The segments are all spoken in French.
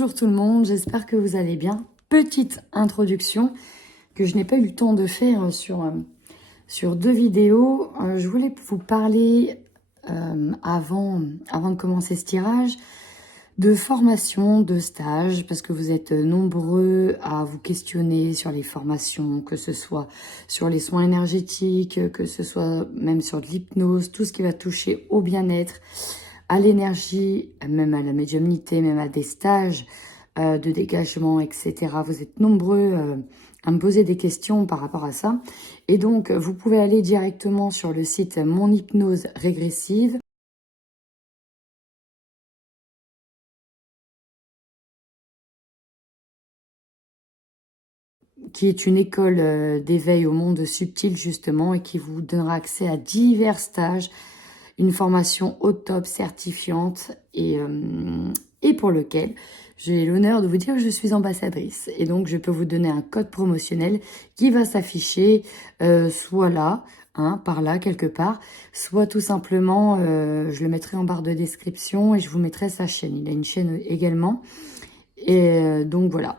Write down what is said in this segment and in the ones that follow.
Bonjour tout le monde, j'espère que vous allez bien. Petite introduction que je n'ai pas eu le temps de faire sur deux vidéos. Je voulais vous parler avant de commencer ce tirage de formation, de stage, parce que vous êtes nombreux à vous questionner sur les formations, que ce soit sur les soins énergétiques, que ce soit même sur de l'hypnose, tout ce qui va toucher au bien-être, à l'énergie, même à la médiumnité, même à des stages de dégagement, etc. Vous êtes nombreux à me poser des questions par rapport à ça. Et donc, vous pouvez aller directement sur le site Mon Hypnose Régressive. Qui est une école d'éveil au monde subtil justement et qui vous donnera accès à divers stages, une formation au top certifiante et pour lequel j'ai l'honneur de vous dire que je suis ambassadrice. Et donc, je peux vous donner un code promotionnel qui va s'afficher soit là, par là, quelque part, soit tout simplement, je le mettrai en barre de description et je vous mettrai sa chaîne. Il a une chaîne également. Et donc voilà,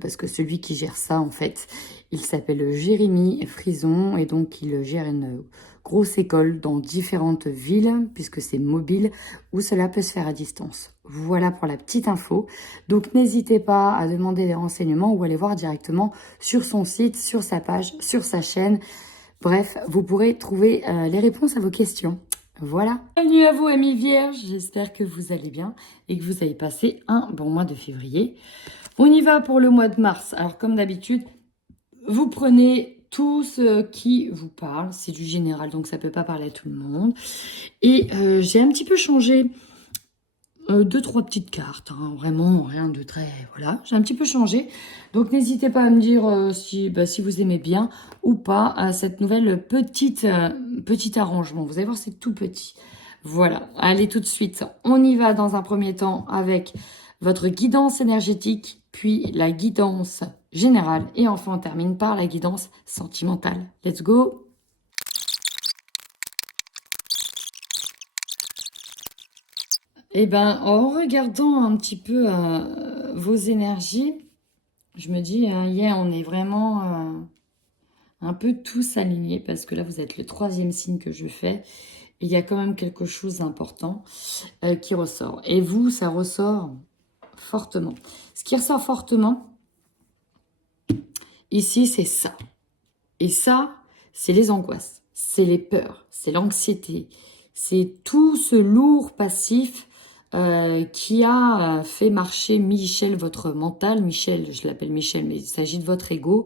parce que celui qui gère ça, en fait, il s'appelle Jérémy Frison et donc il gère une grosse école dans différentes villes, puisque c'est mobile, où cela peut se faire à distance. Voilà pour la petite info. Donc n'hésitez pas à demander des renseignements ou aller voir directement sur son site, sur sa page, sur sa chaîne. Bref, vous pourrez trouver les réponses à vos questions. Voilà. Bienvenue à vous, amis vierges. J'espère que vous allez bien et que vous avez passé un bon mois de février. On y va pour le mois de mars. Alors, comme d'habitude, vous prenez tout ce qui vous parle. C'est du général, donc ça ne peut pas parler à tout le monde. Et j'ai un petit peu changé deux, trois petites cartes. Vraiment, rien de très... Voilà, j'ai un petit peu changé. Donc, n'hésitez pas à me dire si vous aimez bien ou pas cette nouvelle petit arrangement. Vous allez voir, c'est tout petit. Voilà, allez tout de suite. On y va dans un premier temps avec votre guidance énergétique, puis la guidance générale. Et enfin, on termine par la guidance sentimentale. Let's go! Eh bien, en regardant un petit peu vos énergies, je me dis, yeah, on est vraiment un peu tous alignés parce que là, vous êtes le troisième signe que je fais. Et il y a quand même quelque chose d'important qui ressort. Et vous, ça ressort fortement. Ce qui ressort fortement, ici, c'est ça. Et ça, c'est les angoisses, c'est les peurs, c'est l'anxiété. C'est tout ce lourd passif qui a fait marcher Michel, votre mental. Michel, je l'appelle Michel, mais il s'agit de votre ego,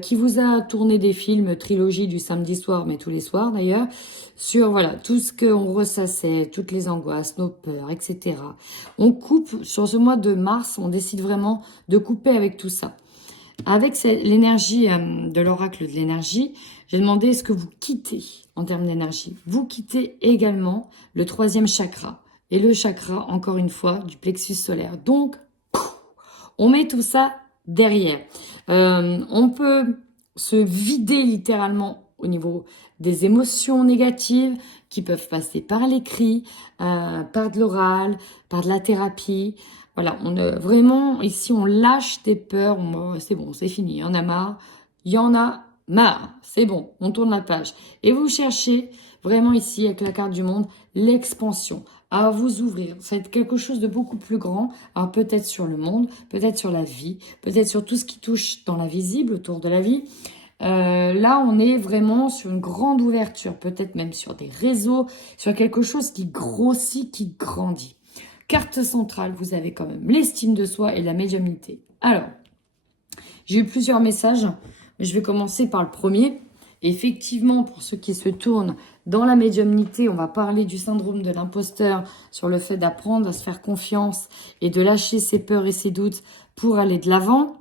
qui vous a tourné des films, trilogie du samedi soir, mais tous les soirs d'ailleurs, sur voilà tout ce qu'on ressassait, toutes les angoisses, nos peurs, etc. On coupe, sur ce mois de mars, on décide vraiment de couper avec tout ça. Avec l'énergie de l'oracle de l'énergie, j'ai demandé est-ce que vous quittez en termes d'énergie. Vous quittez également le troisième chakra. Et le chakra, encore une fois, du plexus solaire. Donc, on met tout ça derrière. On peut se vider littéralement au niveau des émotions négatives qui peuvent passer par l'écrit, par de l'oral, par de la thérapie. Voilà, vraiment, ici, on lâche des peurs. C'est bon, c'est fini, il y en a marre. Il y en a marre. C'est bon, on tourne la page. Et vous cherchez vraiment ici, avec la carte du monde, l'expansion, à vous ouvrir. Ça va être quelque chose de beaucoup plus grand. Alors peut-être sur le monde, peut-être sur la vie, peut-être sur tout ce qui touche dans l'invisible, autour de la vie. Là, on est vraiment sur une grande ouverture, peut-être même sur des réseaux, sur quelque chose qui grossit, qui grandit. Carte centrale, vous avez quand même l'estime de soi et la médiumnité. Alors, j'ai eu plusieurs messages, mais je vais commencer par le premier. Effectivement, pour ceux qui se tournent dans la médiumnité, on va parler du syndrome de l'imposteur, sur le fait d'apprendre à se faire confiance et de lâcher ses peurs et ses doutes pour aller de l'avant.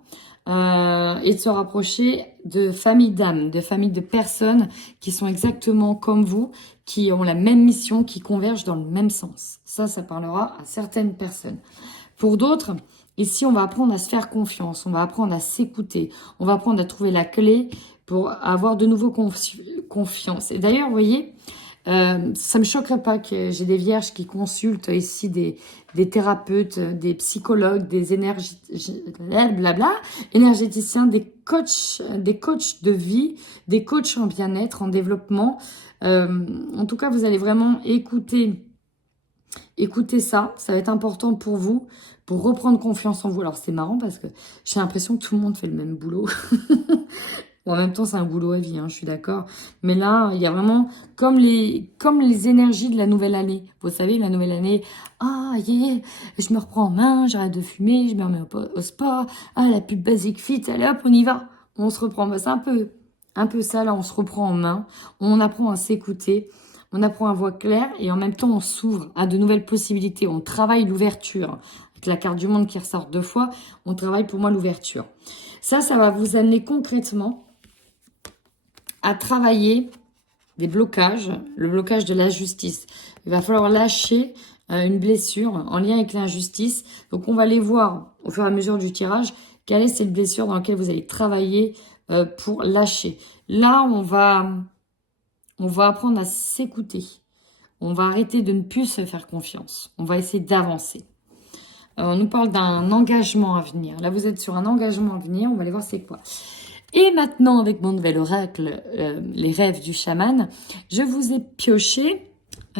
Et de se rapprocher de familles d'âmes, de familles de personnes qui sont exactement comme vous, qui ont la même mission, qui convergent dans le même sens. Ça parlera à certaines personnes. Pour d'autres, ici, on va apprendre à se faire confiance, on va apprendre à s'écouter, on va apprendre à trouver la clé pour avoir de nouveau confiance. Et d'ailleurs, vous voyez, Ça me choquerait pas que j'ai des vierges qui consultent ici des thérapeutes, des psychologues, des blabla, énergéticiens, des coachs de vie, des coachs en bien-être, en développement. En tout cas, vous allez vraiment écoutez ça, ça va être important pour vous, pour reprendre confiance en vous. Alors c'est marrant parce que j'ai l'impression que tout le monde fait le même boulot. Bon, en même temps, c'est un boulot à vie, hein, je suis d'accord. Mais là, il y a vraiment comme les énergies de la nouvelle année. Vous savez, la nouvelle année, ah, yeah, je me reprends en main, j'arrête de fumer, je me remets au sport, ah, la pub Basic Fit, allez hop, on y va. On se reprend. Bah, c'est un peu ça, là, on se reprend en main. On apprend à s'écouter. On apprend à voix claire et en même temps, on s'ouvre à de nouvelles possibilités. On travaille l'ouverture. Avec la carte du monde qui ressort 2 fois, on travaille pour moi l'ouverture. Ça va vous amener concrètement à travailler des blocages, le blocage de la justice. Il va falloir lâcher une blessure en lien avec l'injustice. Donc, on va aller voir au fur et à mesure du tirage quelle est cette blessure dans laquelle vous allez travailler pour lâcher. Là, on va apprendre à s'écouter. On va arrêter de ne plus se faire confiance. On va essayer d'avancer. On nous parle d'un engagement à venir. Là, vous êtes sur un engagement à venir. On va aller voir c'est quoi. Et maintenant, avec mon nouvel oracle, les rêves du chaman, je vous ai pioché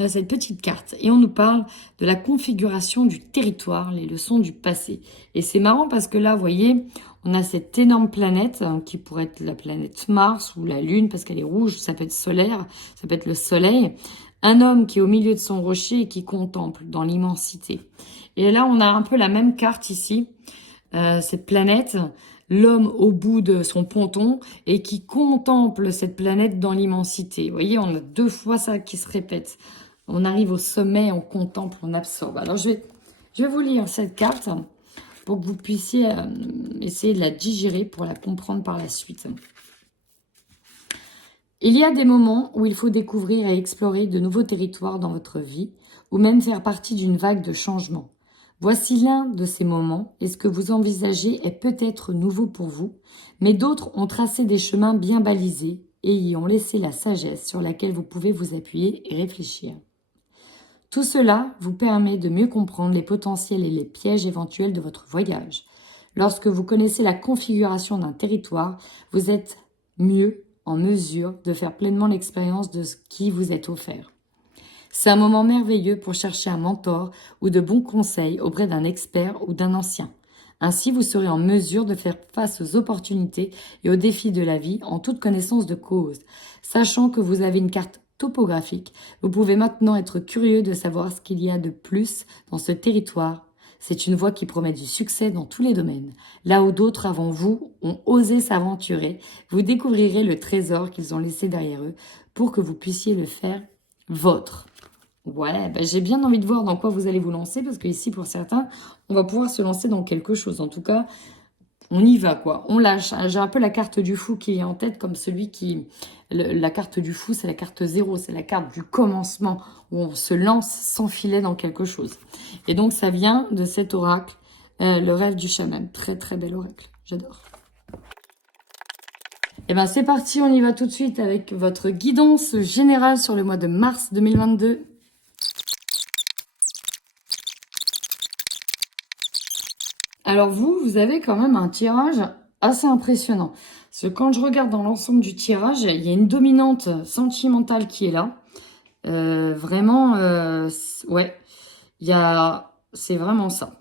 cette petite carte. Et on nous parle de la configuration du territoire, les leçons du passé. Et c'est marrant parce que là, vous voyez, on a cette énorme planète qui pourrait être la planète Mars ou la Lune parce qu'elle est rouge, ça peut être solaire, ça peut être le soleil. Un homme qui est au milieu de son rocher et qui contemple dans l'immensité. Et là, on a un peu la même carte ici, cette planète, l'homme au bout de son ponton et qui contemple cette planète dans l'immensité. Vous voyez, on a 2 fois ça qui se répète. On arrive au sommet, on contemple, on absorbe. Alors, je vais vous lire cette carte pour que vous puissiez essayer de la digérer pour la comprendre par la suite. Il y a des moments où il faut découvrir et explorer de nouveaux territoires dans votre vie ou même faire partie d'une vague de changement. Voici l'un de ces moments et ce que vous envisagez est peut-être nouveau pour vous, mais d'autres ont tracé des chemins bien balisés et y ont laissé la sagesse sur laquelle vous pouvez vous appuyer et réfléchir. Tout cela vous permet de mieux comprendre les potentiels et les pièges éventuels de votre voyage. Lorsque vous connaissez la configuration d'un territoire, vous êtes mieux en mesure de faire pleinement l'expérience de ce qui vous est offert. C'est un moment merveilleux pour chercher un mentor ou de bons conseils auprès d'un expert ou d'un ancien. Ainsi, vous serez en mesure de faire face aux opportunités et aux défis de la vie en toute connaissance de cause. Sachant que vous avez une carte topographique, vous pouvez maintenant être curieux de savoir ce qu'il y a de plus dans ce territoire. C'est une voie qui promet du succès dans tous les domaines. Là où d'autres avant vous ont osé s'aventurer, vous découvrirez le trésor qu'ils ont laissé derrière eux pour que vous puissiez le faire vôtre. Ouais, ben j'ai bien envie de voir dans quoi vous allez vous lancer parce que ici, pour certains, on va pouvoir se lancer dans quelque chose. En tout cas, on y va, quoi. On lâche. J'ai un peu la carte du fou qui est en tête comme celui qui... La carte du fou, c'est la carte 0. C'est la carte du commencement où on se lance sans filet dans quelque chose. Et donc, ça vient de cet oracle, le rêve du chaman. Très, très bel oracle. J'adore. Et ben c'est parti, on y va tout de suite avec votre guidance générale sur le mois de mars 2022. Alors vous avez quand même un tirage assez impressionnant. Parce que quand je regarde dans l'ensemble du tirage, il y a une dominante sentimentale qui est là. Vraiment, ouais, c'est vraiment ça.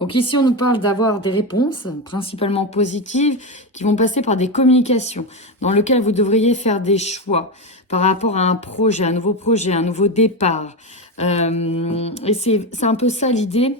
Donc ici, on nous parle d'avoir des réponses, principalement positives, qui vont passer par des communications, dans lesquelles vous devriez faire des choix par rapport à un projet, un nouveau départ. Et c'est un peu ça l'idée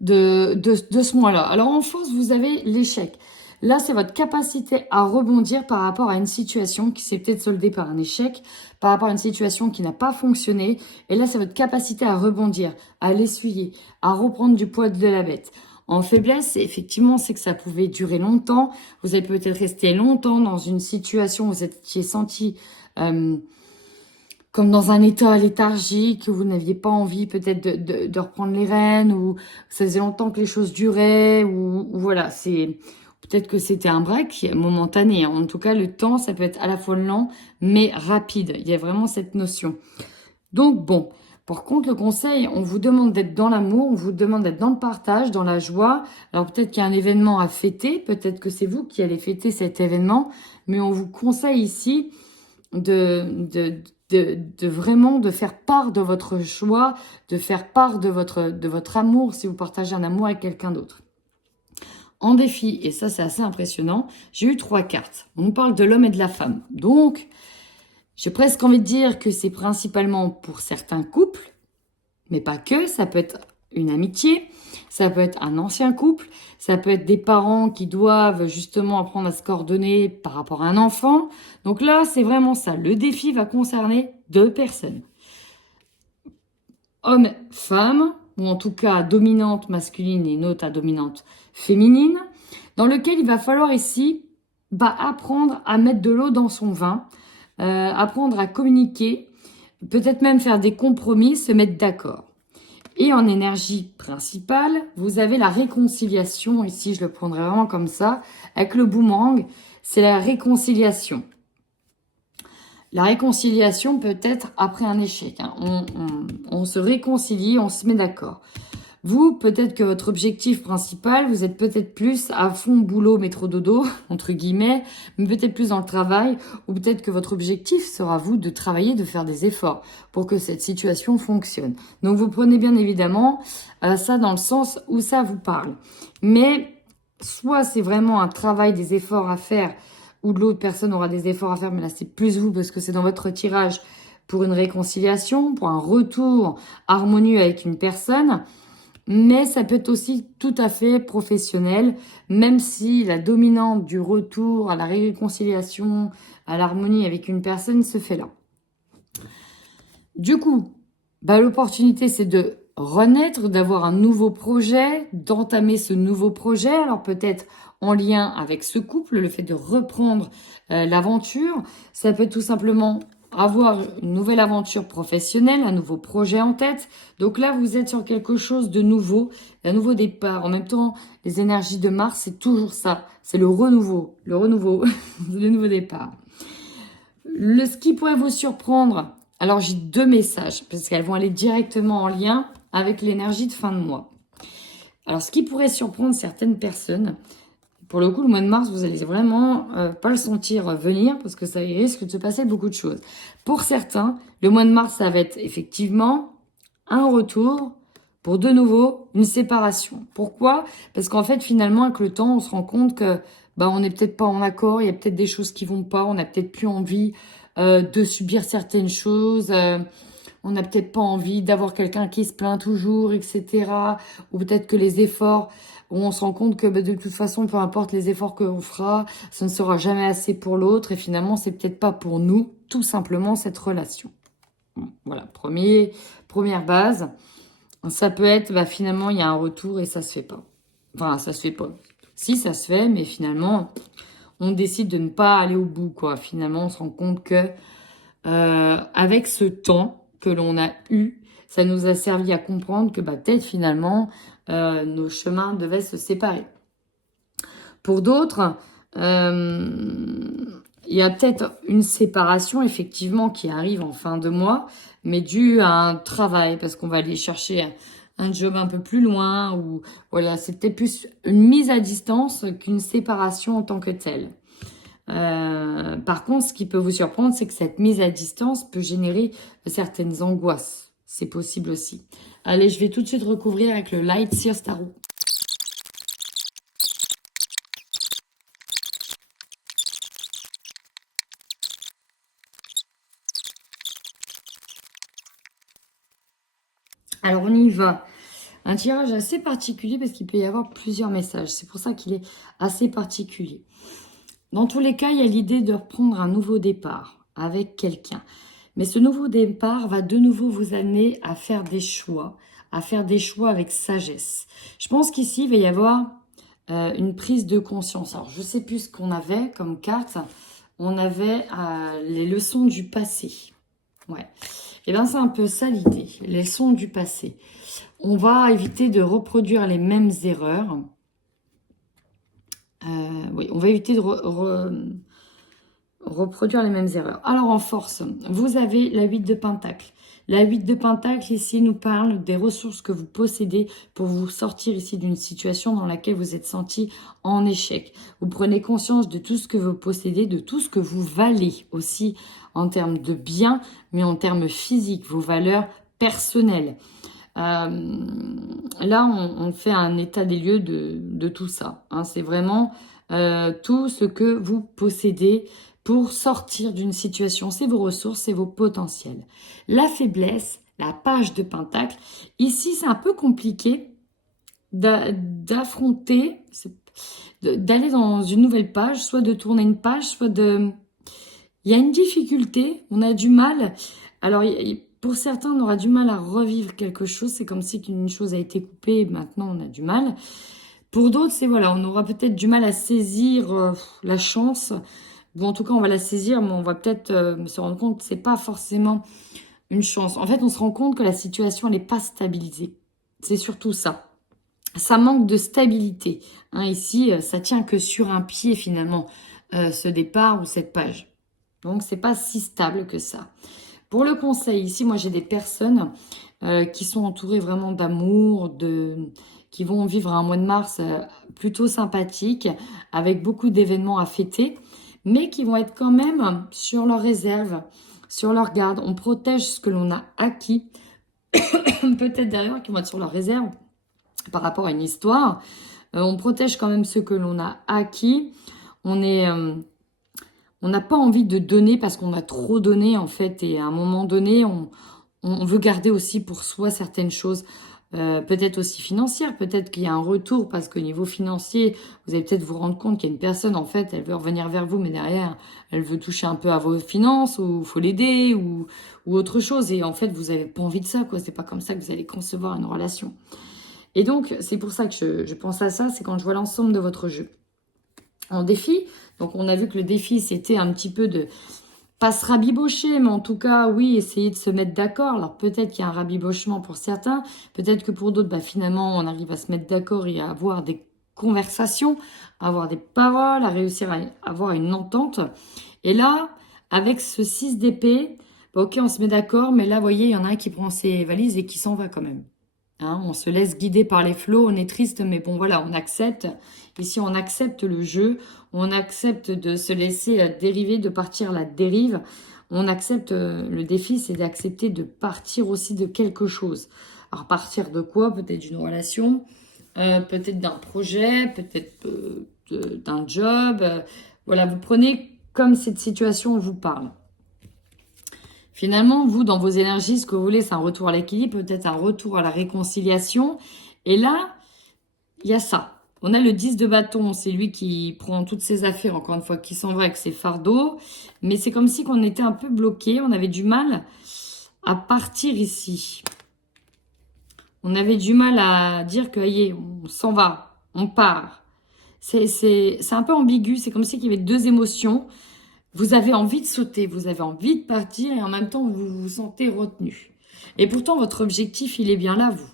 de ce mois-là. Alors en force, vous avez l'échec. Là, c'est votre capacité à rebondir par rapport à une situation qui s'est peut-être soldée par un échec, par rapport à une situation qui n'a pas fonctionné. Et là, c'est votre capacité à rebondir, à l'essuyer, à reprendre du poids de la bête. En faiblesse, effectivement, c'est que ça pouvait durer longtemps. Vous avez peut-être resté longtemps dans une situation où vous étiez senti comme dans un état léthargique, où vous n'aviez pas envie peut-être de reprendre les rênes, ou ça faisait longtemps que les choses duraient, ou voilà, Peut-être que c'était un break momentané. En tout cas, le temps, ça peut être à la fois lent, mais rapide. Il y a vraiment cette notion. Donc, bon, par contre, le conseil, on vous demande d'être dans l'amour, on vous demande d'être dans le partage, dans la joie. Alors, peut-être qu'il y a un événement à fêter, peut-être que c'est vous qui allez fêter cet événement, mais on vous conseille ici de vraiment de faire part de votre joie, de faire part de votre amour si vous partagez un amour avec quelqu'un d'autre. En défi, et ça c'est assez impressionnant, j'ai eu 3 cartes. On nous parle de l'homme et de la femme. Donc, j'ai presque envie de dire que c'est principalement pour certains couples, mais pas que, ça peut être une amitié, ça peut être un ancien couple, ça peut être des parents qui doivent justement apprendre à se coordonner par rapport à un enfant. Donc là, c'est vraiment ça. Le défi va concerner 2 personnes. Homme, femme, ou en tout cas dominante masculine et une autre à dominante féminine, dans lequel il va falloir ici apprendre à mettre de l'eau dans son vin, apprendre à communiquer, peut-être même faire des compromis, se mettre d'accord. Et en énergie principale, vous avez la réconciliation, ici je le prendrai vraiment comme ça, avec le boomerang, c'est la réconciliation. La réconciliation peut être après un échec, hein. On se réconcilie, on se met d'accord. Vous, peut-être que votre objectif principal, vous êtes peut-être plus à fond boulot, métro dodo, entre guillemets, mais peut-être plus dans le travail, ou peut-être que votre objectif sera, vous, de travailler, de faire des efforts pour que cette situation fonctionne. Donc, vous prenez bien évidemment ça dans le sens où ça vous parle. Mais, soit c'est vraiment un travail, des efforts à faire, ou de l'autre personne aura des efforts à faire, mais là, c'est plus vous, parce que c'est dans votre tirage pour une réconciliation, pour un retour harmonieux avec une personne. Mais ça peut être aussi tout à fait professionnel, même si la dominante du retour à la réconciliation, à l'harmonie avec une personne se fait là. Du coup, l'opportunité, c'est de renaître, d'avoir un nouveau projet, d'entamer ce nouveau projet. Alors peut-être en lien avec ce couple, le fait de reprendre l'aventure. Ça peut être tout simplement avoir une nouvelle aventure professionnelle, un nouveau projet en tête. Donc là, vous êtes sur quelque chose de nouveau, un nouveau départ. En même temps, les énergies de Mars, c'est toujours ça. C'est le renouveau, le nouveau départ. Ce qui pourrait vous surprendre, alors j'ai 2 messages, parce qu'elles vont aller directement en lien avec l'énergie de fin de mois. Alors, ce qui pourrait surprendre certaines personnes, pour le coup, le mois de mars, vous allez vraiment pas le sentir venir parce que ça risque de se passer beaucoup de choses. Pour certains, le mois de mars, ça va être effectivement un retour pour de nouveau une séparation. Pourquoi? Parce qu'en fait, finalement, avec le temps, on se rend compte que on n'est peut-être pas en accord, il y a peut-être des choses qui vont pas, on n'a peut-être plus envie de subir certaines choses. On n'a peut-être pas envie d'avoir quelqu'un qui se plaint toujours, etc. Ou peut-être que les efforts, où on se rend compte que de toute façon, peu importe les efforts qu'on fera, ça ne sera jamais assez pour l'autre. Et finalement, c'est peut-être pas pour nous, tout simplement, cette relation. Bon, voilà, première base. Ça peut être, finalement, il y a un retour et ça se fait pas. Enfin, ça se fait pas. Si, ça se fait, mais finalement, on décide de ne pas aller au bout, quoi. Finalement, on se rend compte que avec ce temps que l'on a eu, ça nous a servi à comprendre que peut-être finalement nos chemins devaient se séparer. Pour d'autres, il y a peut-être une séparation effectivement qui arrive en fin de mois, mais due à un travail, parce qu'on va aller chercher un job un peu plus loin, ou voilà, c'était plus une mise à distance qu'une séparation en tant que telle. Par contre, ce qui peut vous surprendre, c'est que cette mise à distance peut générer certaines angoisses. C'est possible aussi. Allez, je vais tout de suite recouvrir avec le Light Seer Tarot. Alors, on y va. Un tirage assez particulier parce qu'il peut y avoir plusieurs messages. C'est pour ça qu'il est assez particulier. Dans tous les cas, il y a l'idée de reprendre un nouveau départ avec quelqu'un. Mais ce nouveau départ va de nouveau vous amener à faire des choix avec sagesse. Je pense qu'ici, il va y avoir une prise de conscience. Alors, je ne sais plus ce qu'on avait comme carte. On avait les leçons du passé. Ouais. Et bien, c'est un peu ça l'idée, les leçons du passé. On va éviter de reproduire les mêmes erreurs. Oui, on va éviter de reproduire les mêmes erreurs. Alors en force, vous avez la 8 de Pentacle. La 8 de Pentacle ici nous parle des ressources que vous possédez pour vous sortir ici d'une situation dans laquelle vous êtes senti en échec. Vous prenez conscience de tout ce que vous possédez, de tout ce que vous valez aussi en termes de biens, mais en termes physiques, vos valeurs personnelles. Là, on fait un état des lieux de tout ça. Hein. C'est vraiment tout ce que vous possédez pour sortir d'une situation. C'est vos ressources, c'est vos potentiels. La faiblesse, la page de Pentacle. Ici, c'est un peu compliqué d'affronter, d'aller dans une nouvelle page, soit de tourner une page, soit de... Il y a une difficulté, on a du mal. Alors, pour certains, on aura du mal à revivre quelque chose. C'est comme si une chose a été coupée et maintenant on a du mal. Pour d'autres, c'est voilà, on aura peut-être du mal à saisir la chance. Bon, en tout cas, on va la saisir, mais on va peut-être se rendre compte que c'est pas forcément une chance. En fait, on se rend compte que la situation, elle n'est pas stabilisée. C'est surtout ça. Ça manque de stabilité. Hein, ici, ça tient que sur un pied, finalement, ce départ ou cette page. Donc, c'est pas si stable que ça. Pour le conseil, ici, moi, j'ai des personnes qui sont entourées vraiment d'amour, qui vont vivre un mois de mars plutôt sympathique, avec beaucoup d'événements à fêter, mais qui vont être quand même sur leur réserve, sur leur garde. On protège ce que l'on a acquis, peut-être d'ailleurs qui vont être sur leur réserve par rapport à une histoire. On protège quand même ce que l'on a acquis. On n'a pas envie de donner parce qu'on a trop donné en fait, et à un moment donné, on veut garder aussi pour soi certaines choses. Peut-être aussi financière, peut-être qu'il y a un retour parce qu'au niveau financier, vous allez peut-être vous rendre compte qu'il y a une personne, en fait, elle veut revenir vers vous, mais derrière, elle veut toucher un peu à vos finances, ou faut l'aider, ou autre chose. Et en fait, vous n'avez pas envie de ça, quoi. C'est pas comme ça que vous allez concevoir une relation. Et donc, c'est pour ça que je pense à ça, c'est quand je vois l'ensemble de votre jeu. En défi, donc on a vu que le défi, c'était un petit peu de... pas se rabibocher, mais en tout cas, oui, essayer de se mettre d'accord. Alors peut-être qu'il y a un rabibochement pour certains, peut-être que pour d'autres, bah, finalement, on arrive à se mettre d'accord et à avoir des conversations, à avoir des paroles, à réussir à avoir une entente. Et là, avec ce 6 d'épée, bah, ok, on se met d'accord, mais là, vous voyez, il y en a un qui prend ses valises et qui s'en va quand même. Hein, on se laisse guider par les flots, on est triste, mais bon, voilà, on accepte. Ici, on accepte le jeu, on accepte de se laisser dériver, de partir à la dérive. On accepte, le défi, c'est d'accepter de partir aussi de quelque chose. Alors, partir de quoi? Peut-être d'une relation, peut-être d'un projet, peut-être d'un job. Voilà, vous prenez comme cette situation vous parle. Finalement, vous, dans vos énergies, ce que vous voulez, c'est un retour à l'équilibre, peut-être un retour à la réconciliation. Et là, il y a ça. On a le 10 de bâton, c'est lui qui prend toutes ses affaires, encore une fois, qui s'en va avec ses fardeaux. Mais c'est comme si on était un peu bloqué, on avait du mal à partir ici. On avait du mal à dire que, allez, on s'en va, on part. C'est un peu ambigu, c'est comme si il y avait deux émotions. Vous avez envie de sauter, vous avez envie de partir et en même temps, vous vous sentez retenu. Et pourtant, votre objectif, il est bien là, vous.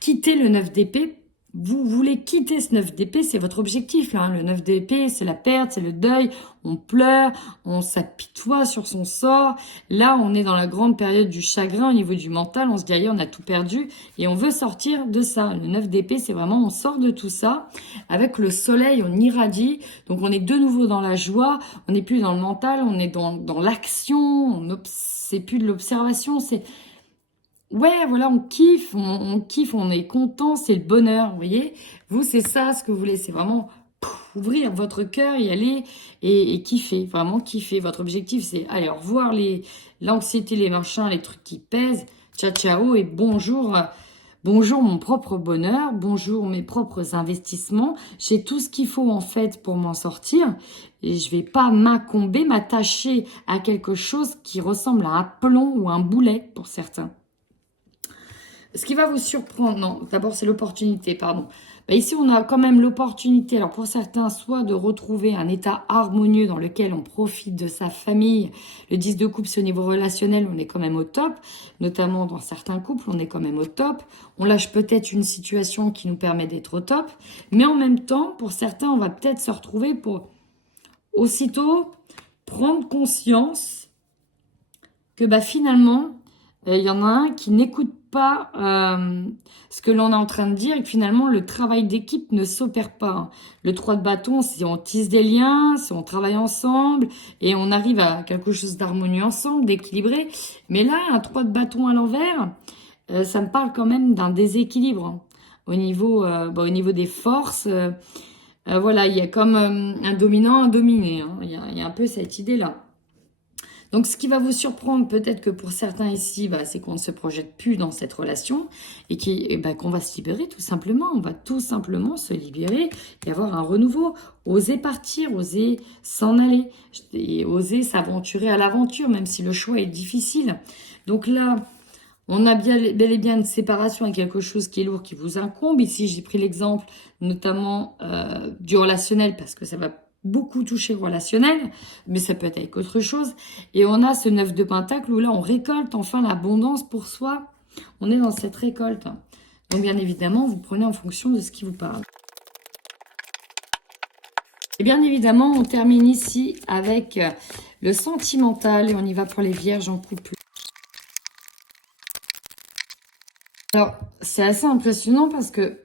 Quittez le 9 d'épée. Vous voulez quitter ce 9 d'épée, c'est votre objectif. Là, hein. Le 9 d'épée, c'est la perte, c'est le deuil. On pleure, on s'apitoie sur son sort. Là, on est dans la grande période du chagrin au niveau du mental. On se dit, aïe, on a tout perdu et on veut sortir de ça. Le 9 d'épée, c'est vraiment, on sort de tout ça. Avec le soleil, on irradie. Donc, on est de nouveau dans la joie. On n'est plus dans le mental, on est dans l'action. C'est plus de l'observation, c'est... Ouais, voilà, on kiffe, on kiffe, on est content, c'est le bonheur, vous voyez. Vous, c'est ça ce que vous voulez, c'est vraiment ouvrir votre cœur, y aller et kiffer, vraiment kiffer. Votre objectif, c'est, allez, au revoir l'anxiété, les machins, les trucs qui pèsent. Ciao, ciao et bonjour, bonjour mon propre bonheur, bonjour mes propres investissements. J'ai tout ce qu'il faut en fait pour m'en sortir et je vais pas m'accomber, m'attacher à quelque chose qui ressemble à un plomb ou un boulet pour certains. Ce qui va vous surprendre, non, d'abord c'est l'opportunité, pardon. Bah, ici, on a quand même l'opportunité, alors pour certains, soit de retrouver un état harmonieux dans lequel on profite de sa famille. Le 10 de coupe, c'est au niveau relationnel, on est quand même au top. Notamment dans certains couples, on est quand même au top. On lâche peut-être une situation qui nous permet d'être au top. Mais en même temps, pour certains, on va peut-être se retrouver pour aussitôt prendre conscience que bah, finalement, il y en a un qui n'écoute pas ce que l'on est en train de dire et que finalement, le travail d'équipe ne s'opère pas. Le 3 de bâton, c'est on tisse des liens, c'est on travaille ensemble et on arrive à quelque chose d'harmonieux ensemble, d'équilibré. Mais là, un 3 de bâton à l'envers, ça me parle quand même d'un déséquilibre hein. Au niveau des forces. Voilà, il y a comme un dominant, un dominé. Hein. Il y a un peu cette idée-là. Donc, ce qui va vous surprendre, peut-être que pour certains ici, bah, c'est qu'on ne se projette plus dans cette relation et bah, qu'on va se libérer tout simplement. On va tout simplement se libérer et avoir un renouveau. Oser partir, oser s'en aller et oser s'aventurer à l'aventure, même si le choix est difficile. Donc là, on a bel et bien une séparation avec quelque chose qui est lourd, qui vous incombe. Ici, j'ai pris l'exemple notamment du relationnel parce que ça va beaucoup toucher le relationnel, mais ça peut être avec autre chose. Et on a ce 9 de pentacle où là, on récolte enfin l'abondance pour soi. On est dans cette récolte. Donc, bien évidemment, vous prenez en fonction de ce qui vous parle. Et bien évidemment, on termine ici avec le sentimental et on y va pour les vierges en couple. Alors, c'est assez impressionnant parce que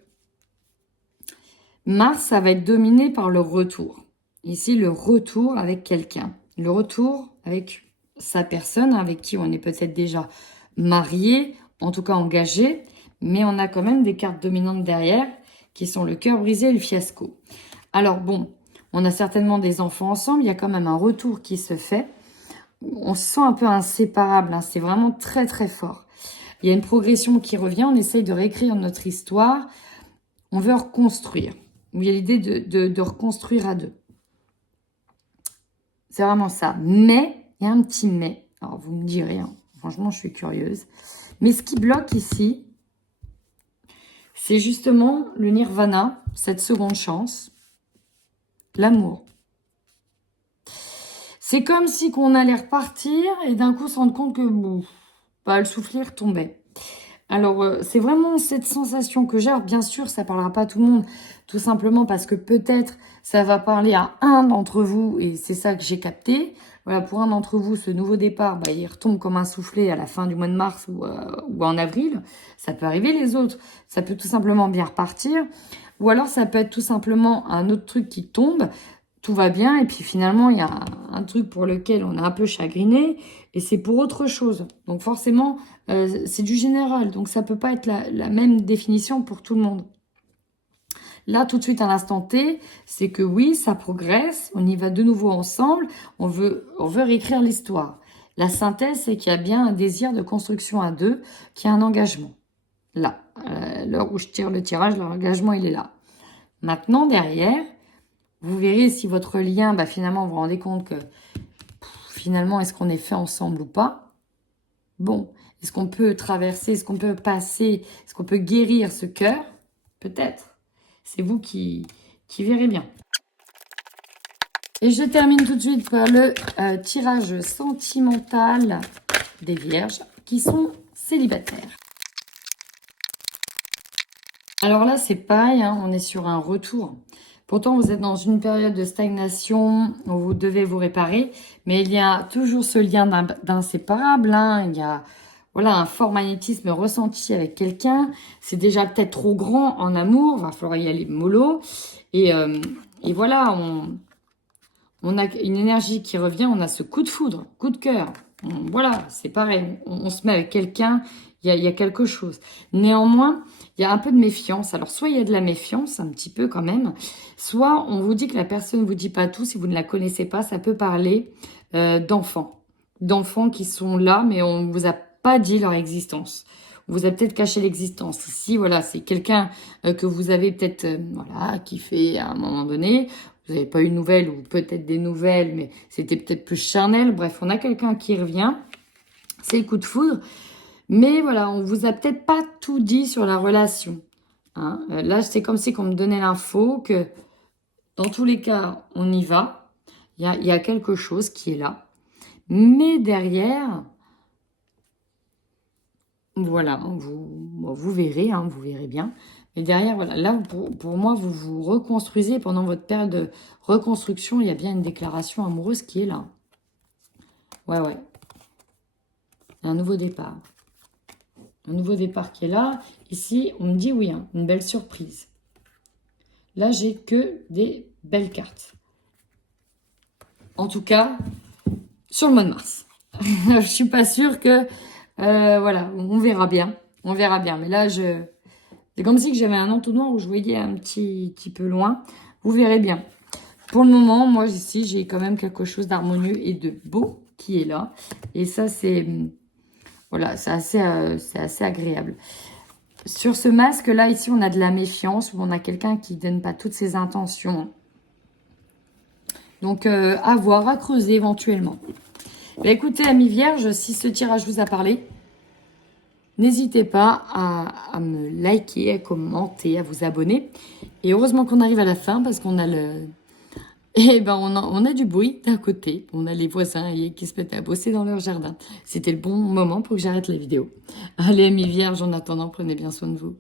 Mars, ça va être dominé par le retour. Ici, le retour avec quelqu'un. Le retour avec sa personne avec qui on est peut-être déjà marié, en tout cas engagé, mais on a quand même des cartes dominantes derrière qui sont le cœur brisé et le fiasco. Alors bon, on a certainement des enfants ensemble, il y a quand même un retour qui se fait. On se sent un peu inséparable, hein, c'est vraiment très très fort. Il y a une progression qui revient, on essaye de réécrire notre histoire, on veut reconstruire. Il y a l'idée de reconstruire à deux. C'est vraiment ça. Mais, il y a un petit mais. Alors, vous me direz, hein, franchement, je suis curieuse. Mais ce qui bloque ici, c'est justement le nirvana, cette seconde chance, l'amour. C'est comme si qu'on allait repartir et d'un coup se rendre compte que le soufflet tombait. Alors, c'est vraiment cette sensation que j'ai. Alors, bien sûr, ça ne parlera pas à tout le monde, tout simplement parce que peut-être ça va parler à un d'entre vous, et c'est ça que j'ai capté. Voilà, pour un d'entre vous, ce nouveau départ, il retombe comme un soufflet à la fin du mois de mars ou en avril. Ça peut arriver, les autres. Ça peut tout simplement bien repartir. Ou alors, ça peut être tout simplement un autre truc qui tombe. Tout va bien, et puis finalement, il y a un truc pour lequel on est un peu chagriné, et c'est pour autre chose. Donc forcément, c'est du général, donc ça peut pas être la même définition pour tout le monde. Là, tout de suite, à l'instant T, c'est que oui, ça progresse, on y va de nouveau ensemble, on veut réécrire l'histoire. La synthèse, c'est qu'il y a bien un désir de construction à deux, qu'il y a un engagement. Là, l'heure où je tire le tirage, l'engagement, il est là. Maintenant, derrière, vous verrez si votre lien, finalement, vous vous rendez compte que finalement, est-ce qu'on est fait ensemble ou pas? Bon, est-ce qu'on peut traverser, est-ce qu'on peut passer, est-ce qu'on peut guérir ce cœur? Peut-être. C'est vous qui verrez bien. Et je termine tout de suite par le tirage sentimental des vierges qui sont célibataires. Alors là, c'est pareil, hein, on est sur un retour. Pourtant, vous êtes dans une période de stagnation où vous devez vous réparer, mais il y a toujours ce lien d'inséparable. Hein. Il y a un fort magnétisme ressenti avec quelqu'un. C'est déjà peut-être trop grand en amour, il va falloir y aller mollo. Et voilà, on a une énergie qui revient, on a ce coup de foudre, coup de cœur. Voilà, c'est pareil, on se met avec quelqu'un, il y a quelque chose. Néanmoins, il y a un peu de méfiance. Alors, soit il y a de la méfiance, un petit peu quand même, soit on vous dit que la personne ne vous dit pas tout, si vous ne la connaissez pas, ça peut parler d'enfants. D'enfants qui sont là, mais on ne vous a pas dit leur existence. On vous a peut-être caché l'existence. Ici, voilà, c'est quelqu'un que vous avez peut-être kiffé à un moment donné. Vous n'avez pas eu de nouvelles ou peut-être des nouvelles, mais c'était peut-être plus charnel. Bref, on a quelqu'un qui revient. C'est le coup de foudre. Mais voilà, on vous a peut-être pas tout dit sur la relation. Hein. Là, c'est comme si on me donnait l'info que dans tous les cas, on y va. Il y a quelque chose qui est là. Mais derrière, voilà, vous verrez, hein, vous verrez bien. Mais derrière, voilà, là, pour moi, vous vous reconstruisez. Pendant votre période de reconstruction, il y a bien une déclaration amoureuse qui est là. Ouais, ouais. Il y a un nouveau départ. Un nouveau départ qui est là. Ici, on me dit oui, hein, une belle surprise. Là, j'ai que des belles cartes. En tout cas, sur le mois de mars. Je suis pas sûre que... voilà, on verra bien. On verra bien. Mais là, c'est comme si j'avais un entonnoir où je voyais un petit peu loin. Vous verrez bien. Pour le moment, moi, ici, j'ai quand même quelque chose d'harmonieux et de beau qui est là. Et ça, c'est... Voilà, c'est assez agréable. Sur ce masque-là, ici, on a de la méfiance, où on a quelqu'un qui ne donne pas toutes ses intentions. Donc, à voir, à creuser éventuellement. Bah, écoutez, amis vierges, si ce tirage vous a parlé, n'hésitez pas à me liker, à commenter, à vous abonner. Et heureusement qu'on arrive à la fin, parce qu'on a le... Eh ben, on a du bruit d'un côté. On a les voisins qui se mettent à bosser dans leur jardin. C'était le bon moment pour que j'arrête la vidéo. Allez, amis vierges, en attendant, prenez bien soin de vous.